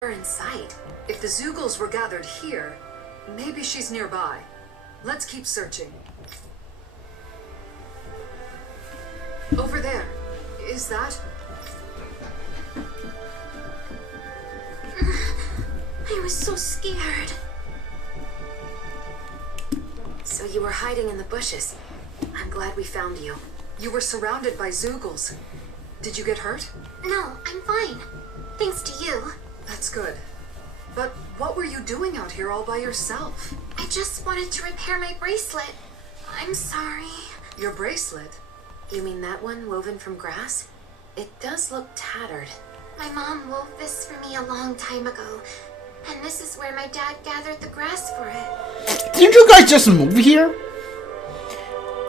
her in sight. If the Zoogles were gathered here, maybe she's nearby. Let's keep searching. Over there. Is that? I was so scared. So you were hiding in the bushes. I'm glad we found you. You were surrounded by Zoogles. Did you get hurt? No, I'm fine. Thanks to you. That's good. But what were you doing out here all by yourself? I just wanted to repair my bracelet. I'm sorry. Your bracelet? You mean that one woven from grass? It does look tattered. My mom wove this for me a long time ago. And this is where my dad gathered the grass for it. Didn't you guys just move here?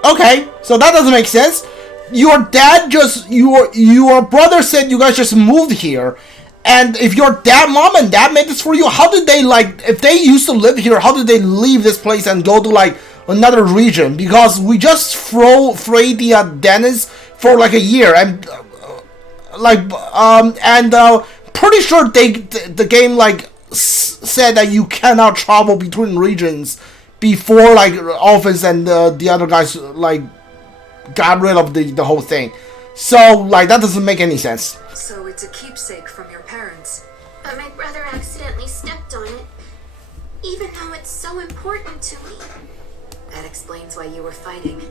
Okay, so that doesn't make sense. Your dad just... Your brother said you guys just moved here. And if your mom and dad made this for you, how did they, like... If they used to live here, how did they leave this place and go to, like, another region? Because we just frayed the Dennis for, like, a year. And... pretty sure the game, like... said that you cannot travel between regions before, like, Office and the other guys, like, got rid of the whole thing. So, like, that doesn't make any sense. So it's a keepsake from your parents. But my brother accidentally stepped on it, even though it's so important to me. That explains why you were fighting.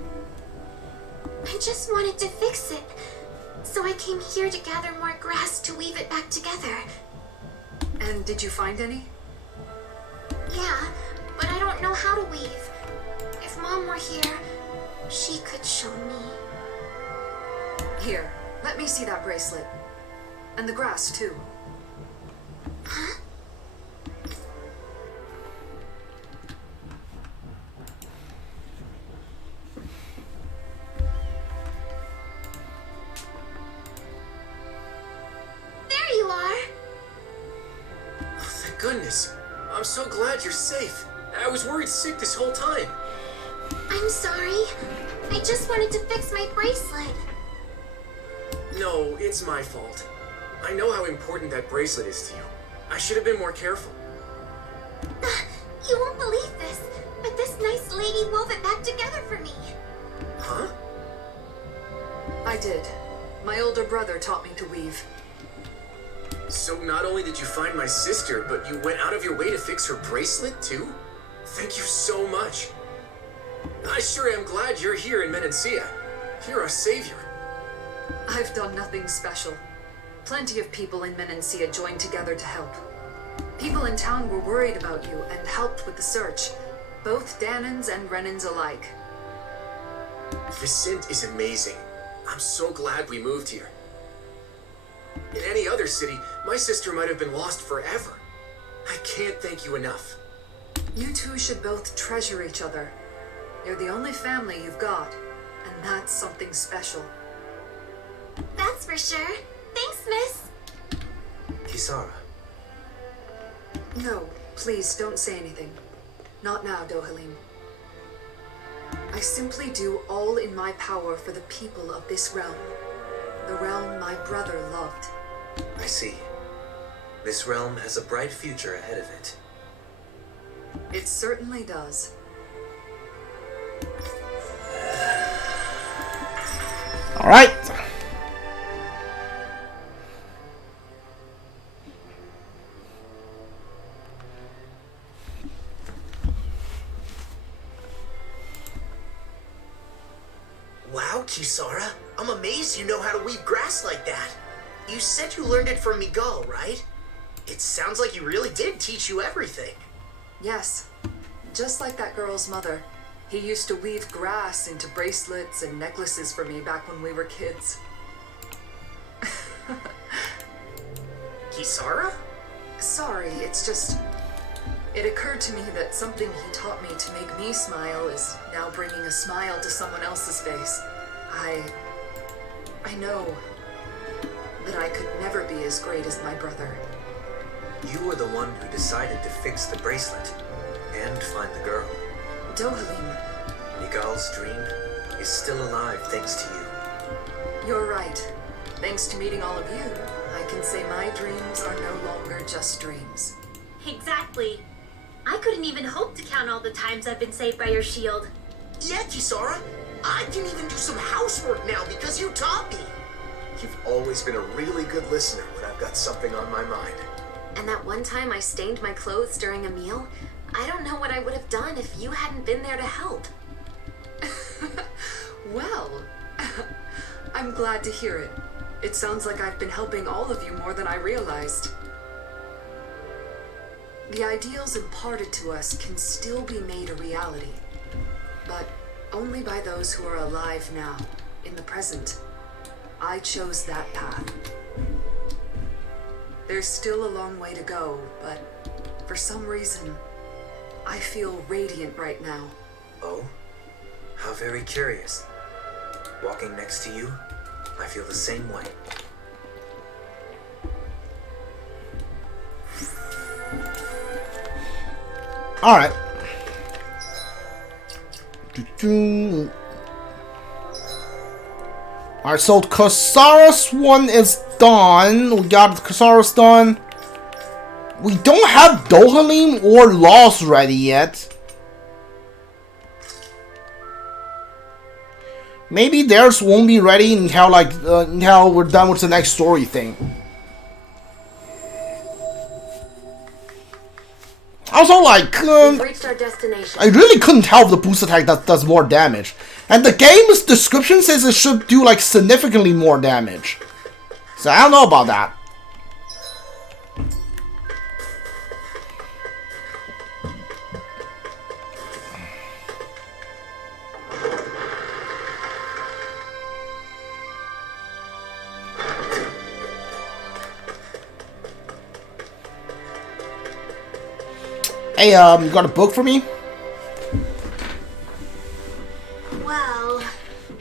I just wanted to fix it, so I came here to gather more grass to weave it back together. And did you find any? Yeah, but I don't know how to weave. If Mom were here, she could show me. Here, let me see that bracelet. And the grass, too. Huh? There you are! Oh, thank goodness. I'm so glad you're safe. I was worried sick this whole time. I'm sorry. I just wanted to fix my bracelet. No, it's my fault. I know how important that bracelet is to you. I should have been more careful. You won't believe this, but this nice lady wove it back together for me. Huh? I did. My older brother taught me to weave. So not only did you find my sister, but you went out of your way to fix her bracelet, too? Thank you so much. I sure am glad you're here in Menancia. You're our savior. I've done nothing special. Plenty of people in Menancia joined together to help. People in town were worried about you and helped with the search. Both Dahnans and Renans alike. Vicent is amazing. I'm so glad we moved here. In any other city, my sister might have been lost forever. I can't thank you enough. You two should both treasure each other. You're the only family you've got, and that's something special. That's for sure. Thanks, miss. Kisara. No, please don't say anything. Not now, Dohalim. I simply do all in my power for the people of this realm. The realm my brother loved. I see. This realm has a bright future ahead of it. It certainly does. Alright. Wow, Kisara. I'm amazed you know how to weave grass like that. You said you learned it from Miguel, right? It sounds like he really did teach you everything. Yes. Just like that girl's mother. He used to weave grass into bracelets and necklaces for me back when we were kids. Kisara? Sorry, it's just... It occurred to me that something he taught me to make me smile is now bringing a smile to someone else's face. I know that I could never be as great as my brother. You were the one who decided to fix the bracelet and find the girl. Dohalim, Miguel's dream is still alive thanks to you. you're right. Thanks to meeting all of you, I can say my dreams are no longer just dreams. Exactly. I couldn't even hope to count all the times I've been saved by your shield. Yeah, Kisara. I can even do some housework now because you taught me. You've always been a really good listener when I've got something on my mind. And that one time I stained my clothes during a meal, I don't know what I would have done if you hadn't been there to help. Well, I'm glad to hear it. It sounds like I've been helping all of you more than I realized. The ideals imparted to us can still be made a reality, but only by those who are alive now, in the present. I chose that path. There's still a long way to go, but for some reason, I feel radiant right now. Oh? How very curious. Walking next to you, I feel the same way. Alright. Alright, so Kasara's one is done. We got Kasara's done. We don't have Dohalim or Lost ready yet. Maybe theirs won't be ready until until we're done with the next story thing. Also, We've reached our destination. I really couldn't tell if the boost attack does more damage. And the game's description says it should do significantly more damage. So I don't know about that. Hey, you got a book for me? Well... Do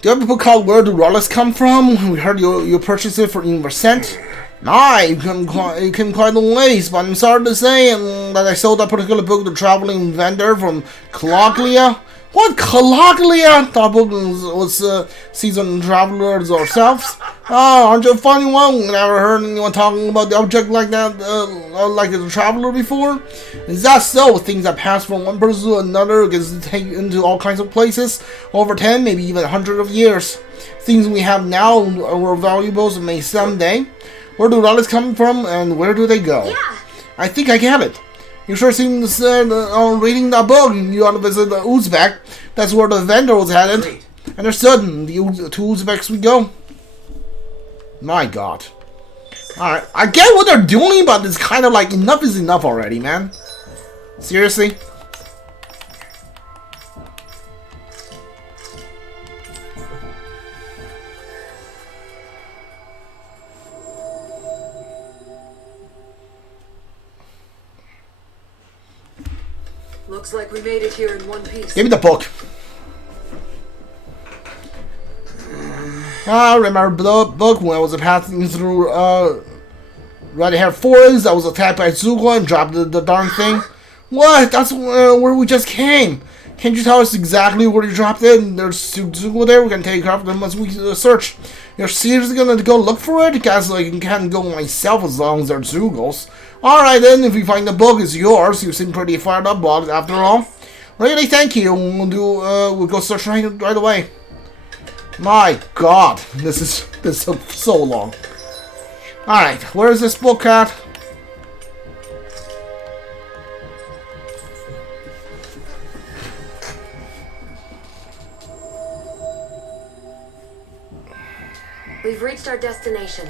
you have a book called Where Do Relics Come From? We heard you purchased it for 1%. Nah, you came quite a ways, but I'm sorry to say that I sold that particular book to a traveling vendor from Cologlia. What? Cologlia? That book was seasoned travelers ourselves. Oh, aren't you a funny one? Never heard anyone talking about the object like that, like a traveler before? Is that so? Things that pass from one person to another gets taken into all kinds of places over 10, maybe even 100 of years. Things we have now were valuable and may someday. Where do relics come from and where do they go? Yeah. I think I get it. You sure seem to say on reading that book you ought to visit Uzbek. That's where the vendor was headed. Great. Understood. To Uzbeks we go. My god. Alright, I get what they're doing, but it's kind of enough is enough already, man. Seriously? Looks like we made it here in one piece. Give me the book. I remember the book when I was passing through Red-Hair Forest. I was attacked by Zuko and dropped the darn thing. What? That's where we just came. Can't you tell us exactly where you dropped it? And there's Zuko there. We can take her off them once we search. You're seriously gonna go look for it? Guess I can't go myself as long as there's Zuko's. Alright then, if we find the book, it's yours. You seem pretty fired up about it after all. Really, thank you. We'll go search right away. My god, this is so long. Alright, where is this book at? We've reached our destination.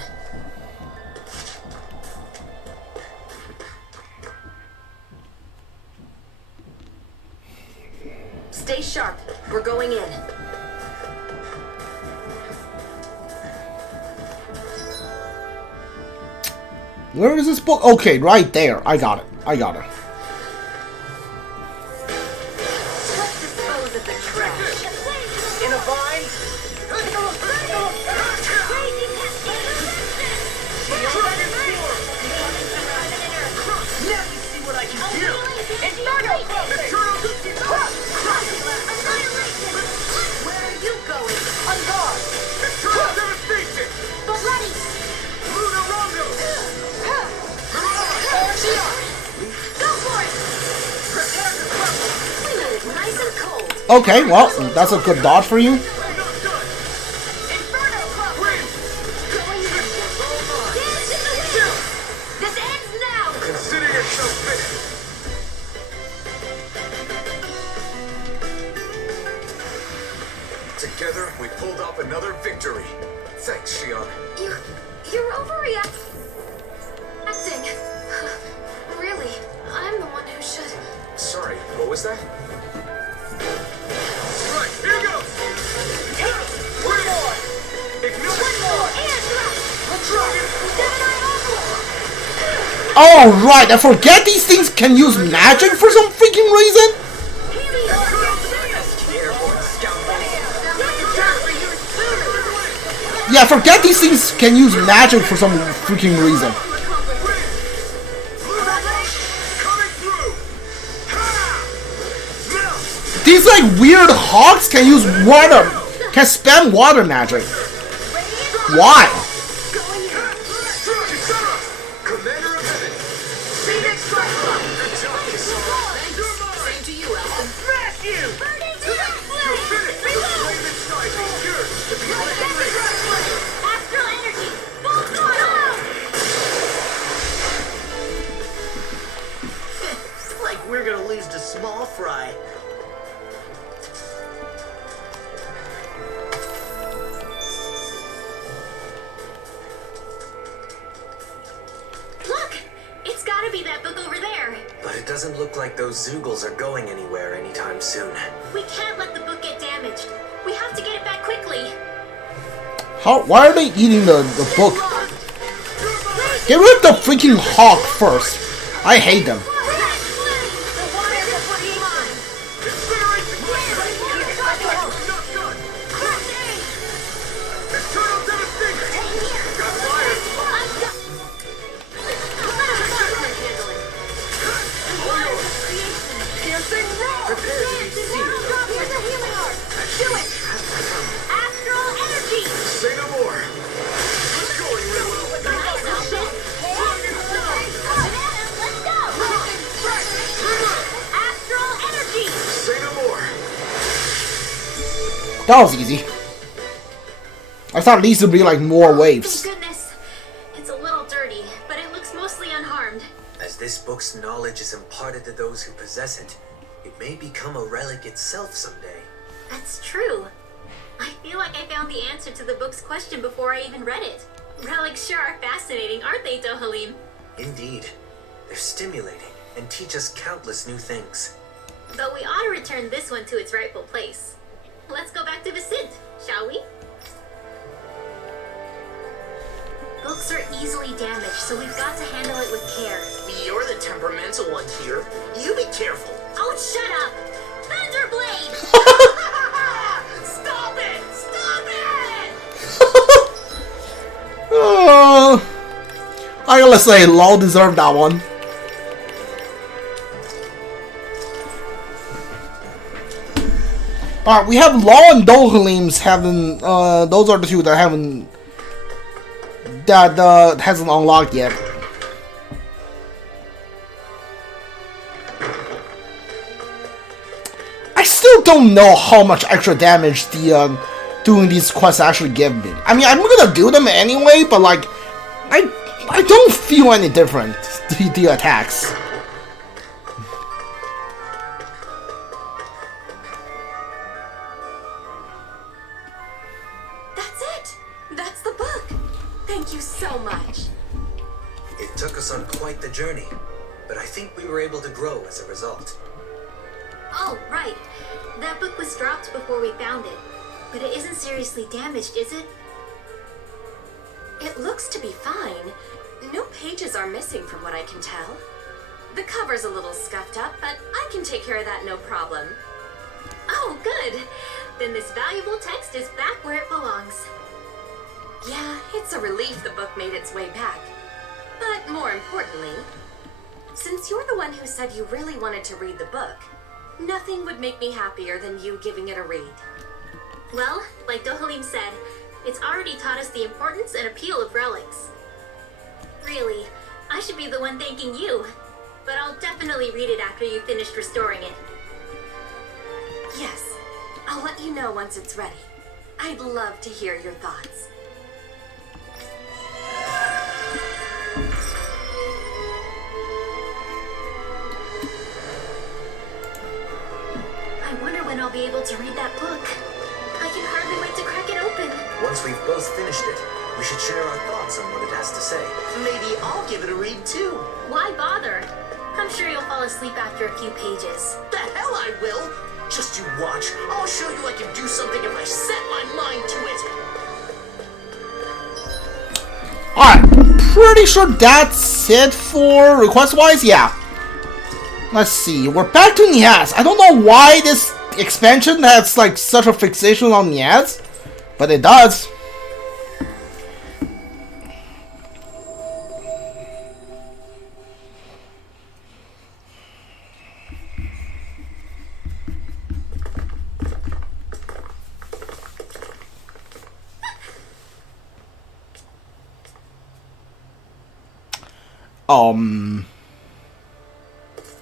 Stay sharp. We're going in. Where is this book? Okay, right there. I got it. Let's dispose of the trash. In a vine? Let me see what I can do. Where are you going? On guard. But ready! Lunarongo. Okay, well, that's a good dodge for you. This ends now! Consider yourself finished. Together, we pulled off another victory. Thanks, Shion. You're overreacting. Really, I'm the one who should. Sorry, what was that? Right, here goes! One more! Ignite! One more! And let's try it! Oh, right, I forget these things can use magic for some freaking reason. Yeah, I forget these things can use magic for some freaking reason. These like weird hawks can use water, can spam water magic. Why? Commander of Heaven! Phoenix Cyclone! Same to you, Alpha. Smash you! You're finished! The flame inside is yours to be Astral energy! Full throttle! Like we're gonna lose to small fry. Look! It's gotta be that book over there. But it doesn't look like those Zoogles are going anywhere anytime soon. We can't let the book get damaged. We have to get it back quickly. How? Why are they eating the book? Get rid of the freaking hawk first. I hate them. Astral energy! Say no more! It's going real well. Let's go! Astral energy! Say no more! That was easy. I thought these would be like more waves. Thank goodness. It's a little dirty, but it looks mostly unharmed. As this book's knowledge is imparted to those who possess it, it may become a relic itself someday. That's true. I feel like I found the answer to the book's question before I even read it. Relics sure are fascinating, aren't they, Dohalim? Indeed. They're stimulating and teach us countless new things. But we ought to return this one to its rightful place. Let's go back to Vicent, shall we? Books are easily damaged, so we've got to handle it with care. You're the temperamental one here. You be careful. Oh, shut up! Thunderblade! Stop it! Stop it! I gotta say, LOL deserved that one. Alright, we have LOL and Dohalim's having, those are the two that haven't, that hasn't unlocked yet. I still don't know how much extra damage the doing these quests actually give me. I mean, I'm gonna do them anyway, but like, I don't feel any different. The attacks. That's it. That's the book. Thank you so much. It took us on quite the journey, but I think we were able to grow as a result. Oh, right. That book was dropped before we found it. But it isn't seriously damaged, is it? It looks to be fine. No pages are missing from what I can tell. The cover's a little scuffed up, but I can take care of that no problem. Oh, good. Then this valuable text is back where it belongs. Yeah, it's a relief the book made its way back. But more importantly, since you're the one who said you really wanted to read the book, nothing would make me happier than you giving it a read. Well, like Dohalim said, it's already taught us the importance and appeal of relics. Really, I should be the one thanking you, but I'll definitely read it after you've finished restoring it. Yes, I'll let you know once it's ready. I'd love to hear your thoughts. I wonder when I'll be able to read that book. I can hardly wait to crack it open. Once we've both finished it, we should share our thoughts on what it has to say. Maybe I'll give it a read too. Why bother? I'm sure you'll fall asleep after a few pages. The hell I will! Just you watch. I'll show you I can do something if I set my mind to it. Alright, pretty sure that's it for request-wise, yeah. Let's see, we're back to Niaz. I don't know why this expansion has like such a fixation on Niaz, but it does.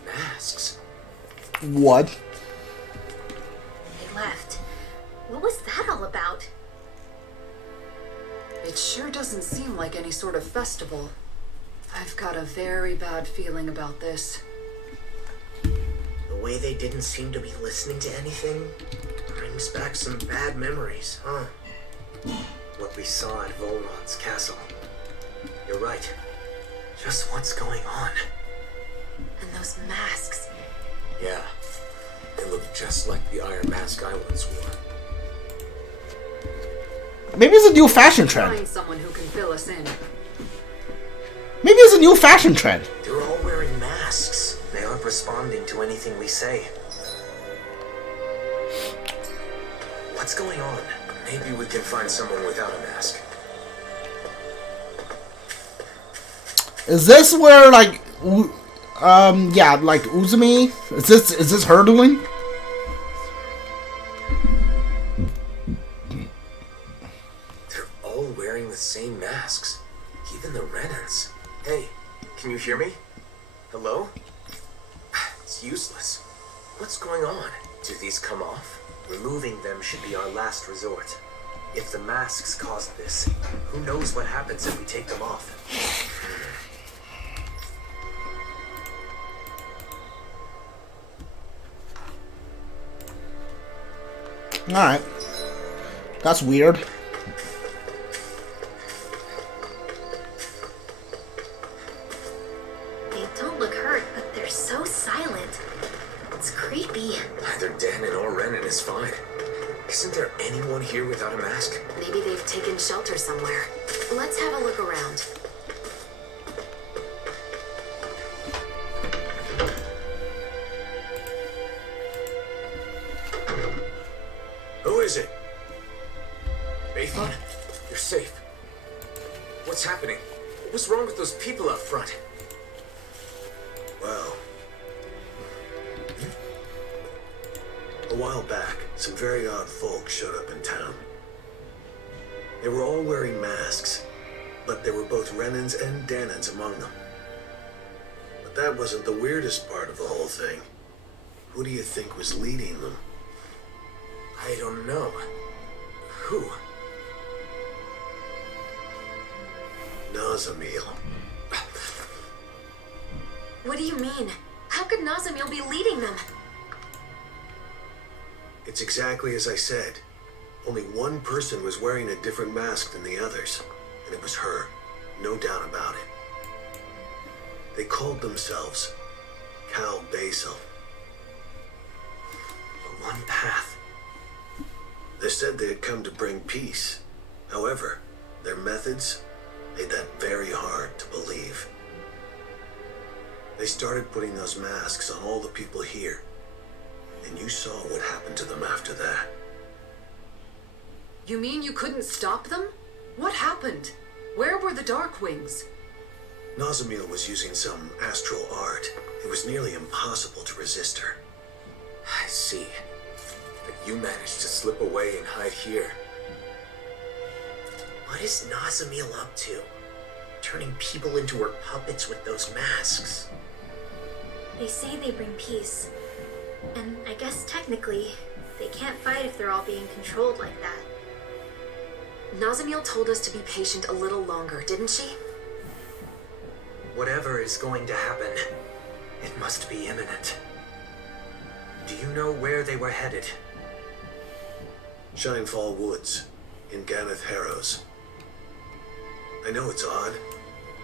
Masks? What? They left. What was that all about? It sure doesn't seem like any sort of festival. I've got a very bad feeling about this. The way they didn't seem to be listening to anything brings back some bad memories, huh? What we saw at Volron's castle. You're right. Just what's going on? And those masks. Yeah. They look just like the iron mask I once wore. Maybe it's a new fashion trend. Find someone who can fill us in. Maybe it's a new fashion trend. They're all wearing masks. They aren't responding to anything we say. What's going on? Maybe we can find someone without a mask. Is this where like, yeah, like Uzumi? Is this her doing? They're all wearing the same masks. Even the Renans. Hey, can you hear me? Hello? It's useless. What's going on? Do these come off? Removing them should be our last resort. If the masks caused this, who knows what happens if we take them off? Alright. That's weird. They don't look hurt, but they're so silent. It's creepy. Either Dahnan or Renan is fine. Isn't there anyone here without a mask? Maybe they've taken shelter somewhere. Let's have a look around. Who is it? Aethon? You're safe. What's happening? What's wrong with those people up front? Well, a while back, some very odd folk showed up in town. They were all wearing masks, but there were both Renans and Dahnans among them. But that wasn't the weirdest part of the whole thing. Who do you think was leading them? I don't know. Who? Nazamil. What do you mean? How could Nazamil be leading them? It's exactly as I said. Only one person was wearing a different mask than the others, and it was her. No doubt about it. They called themselves Cal Basil. The one path. They said they had come to bring peace. However, their methods made that very hard to believe. They started putting those masks on all the people here, and you saw what happened to them after that. You mean you couldn't stop them? What happened? Where were the Dark Wings? Nazamil was using some astral art. It was nearly impossible to resist her. I see. But you managed to slip away and hide here. What is Nazamil up to? Turning people into her puppets with those masks. They say they bring peace. And I guess technically, They can't fight if they're all being controlled like that. Nazamiel told us to be patient a little longer, didn't she? Whatever is going to happen, it must be imminent. Do you know where they were headed? Shinefall Woods, in Ganeth Harrows. I know it's odd,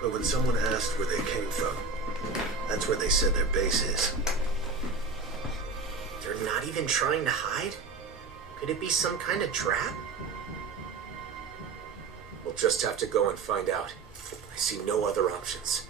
but when someone asked where they came from, that's where they said their base is. They're not even trying to hide? Could it be some kind of trap? We'll just have to go and find out. I see no other options.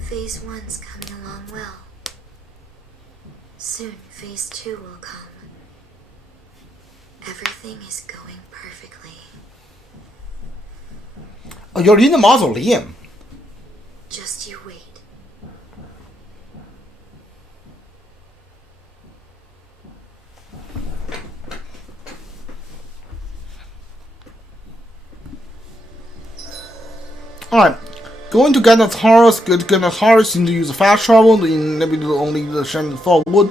Phase 1's coming along well. Soon, Phase 2 will come. Everything is going perfectly. Oh, you're in the mausoleum. Just you wait. Alright. Going to Ganeth Harrows, Ganeth Harrows seem to use fast travel, in maybe only the Shinefall Wood.